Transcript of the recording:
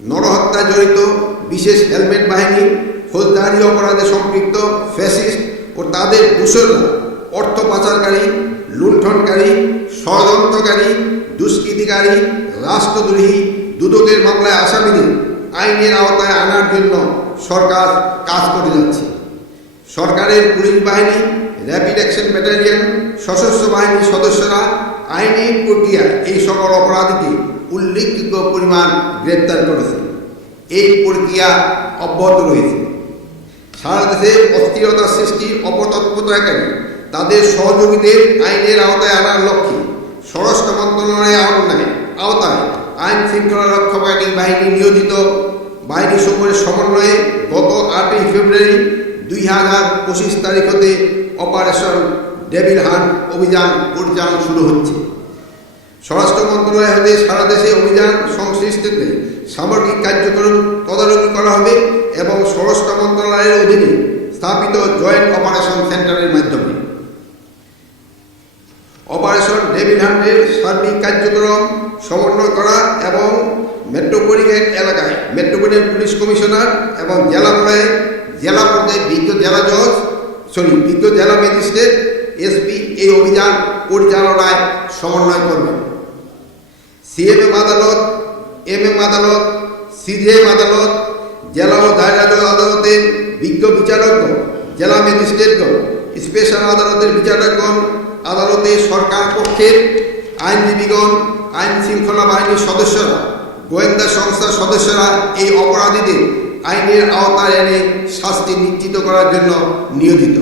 নরহত্যায় জড়িত বিশেষ হেলমেট বাহিনী, ফৌজদারি অপরাধে সম্পৃক্ত ফ্যাসিস্ট ও তাদের দূষণরা অর্থ পাচারকারী, লুণ্ঠনকারী, ষড়যন্ত্রকারী, দুষ্কৃতিকারী, রাষ্ট্রদ্রোহী, দুদকের মামলায় আসামিদের আইনের আওতায় আনার জন্য সরকার কাজ করে যাচ্ছে। সরকারের পুলিশ বাহিনী, র্যাপিড অ্যাকশন ব্যাটালিয়ন, সশস্ত্র বাহিনীর সদস্যরা আইনি প্রক্রিয়ায় এই সকল অপরাধীকে উল্লেখযোগ্য পরিমাণ গ্রেপ্তার করেছে। এই প্রক্রিয়া অব্যাহত রয়েছে। সারা দেশে অস্থিরতা সৃষ্টি অপতৎপরতাকারী তাদের সহযোগীদের আইনের আওতায় আনার লক্ষ্যে স্বরাষ্ট্র মন্ত্রণালয়ের আওতায় আইন শৃঙ্খলা রক্ষাকারী বাহিনী নিয়োজিত বাহিনীসমূহের সমন্বয়ে গত 8ই ফেব্রুয়ারি 2025 তারিখ হতে অপারেশন ডেভিল হান্ট অভিযান পরিচালনা শুরু হচ্ছে। স্বরাষ্ট্র মন্ত্রণালয় হতে সারা দেশে অভিযান সংশ্লিষ্টতে সামগ্রিক কার্যক্রম তদারকি করা হবে এবং স্বরাষ্ট্র মন্ত্রণালয়ের অধীনে স্থাপিত জয়েন্ট অপারেশন সেন্টারের মাধ্যমে অপারেশন ডেভিল হান্টের সার্বিক কার্যক্রম সমন্বয় করা এবং মেট্রোপলিটন এলাকায় মেট্রোপলিটন পুলিশ কমিশনার এবং জেলা পর্যায়ে বিজ্ঞ জেলা ম্যাজিস্ট্রেট এসপি এই অভিযান পরিচালনায় সমন্বয় করবেন। সিএমএম আদালত, এমএম আদালত, সিজিএম আদালত, জেলা ও দায়রা জজ আদালতের বিজ্ঞ বিচারকগণ, জেলা ম্যাজিস্ট্রেটগণ, স্পেশাল আদালতের বিচারকগণ, আদালতে সরকার পক্ষের আইনজীবীগণ, আইন শৃঙ্খলা বাহিনীর সদস্যরা, গোয়েন্দা সংস্থার সদস্যরা এই অপরাধীদের আইনের আওতায় এনে শাস্তি নিশ্চিত করার জন্য নিয়োজিত।